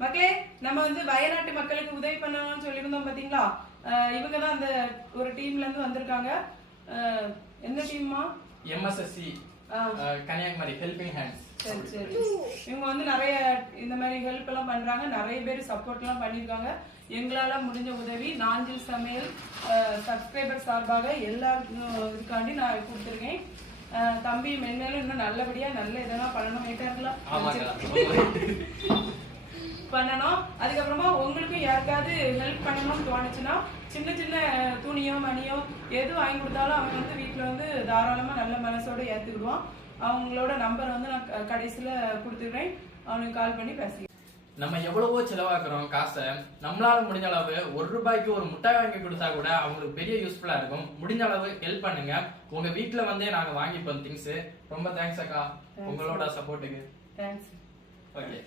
மக்களே, நம்ம வந்து வயநாட்டு மக்களுக்கு உதவி பண்ணணும்னு சொல்லியிருந்தோம் பாத்தீங்களா? இவங்க தான் அந்த ஒரு டீம்ல இருந்து வந்திருக்காங்க. எந்த டீம்மா? MSSC Kanniyakumari helping hands. சரி சரி. இவங்க வந்து நிறைய இந்த மாதிரி ஹெல்ப் எல்லாம் பண்றாங்க. நிறைய பேர் சப்போர்ட் எல்லாம் பண்ணிருக்காங்க. எங்களால முடிஞ்ச உதவி நாஞ்சில் சமையல் சப்ஸ்கிரைபர் சார்பாக எல்லாருக்காண்டி நான் கொடுத்துருக்கேன். தம்பி மென்மேலும் இன்னும் நல்லபடியா நல்ல இதெல்லாம் பண்ணணும். பண்ணணும். அதுக்கப்புறமா உங்களுக்கும் யாருக்காவது ஹெல்ப் பண்ணணும்னு தோணுச்சுன்னா சின்ன சின்ன துணியோ மணியோ எது வாங்கி கொடுத்தாலும் அவங்க வந்து வீட்டுல வந்து தாராளமா நல்ல மனசோட ஏத்துக்கிடுவான். அவங்களோட நம்பர் வந்து நான் கடைசியில கொடுத்துக்கிறேன். அவனுக்கு கால் பண்ணி பேசி நம்ம எவ்வளவோ செலவாக்குறோம் காசை. நம்மளால முடிஞ்ச அளவு ₹1 ஒரு முட்டாய் வாங்கி கொடுத்தா கூட அவங்களுக்கு பெரிய யூஸ்ஃபுல்லா இருக்கும். முடிஞ்ச அளவு ஹெல்ப் பண்ணுங்க. உங்க வீட்டுல வந்தே நாங்க வாங்கிப்போம் திங்ஸ். ரொம்ப தேங்க்ஸ் அக்கா, உங்களோட சப்போர்ட்டுக்கு. தேங்க்ஸ். ஓகே.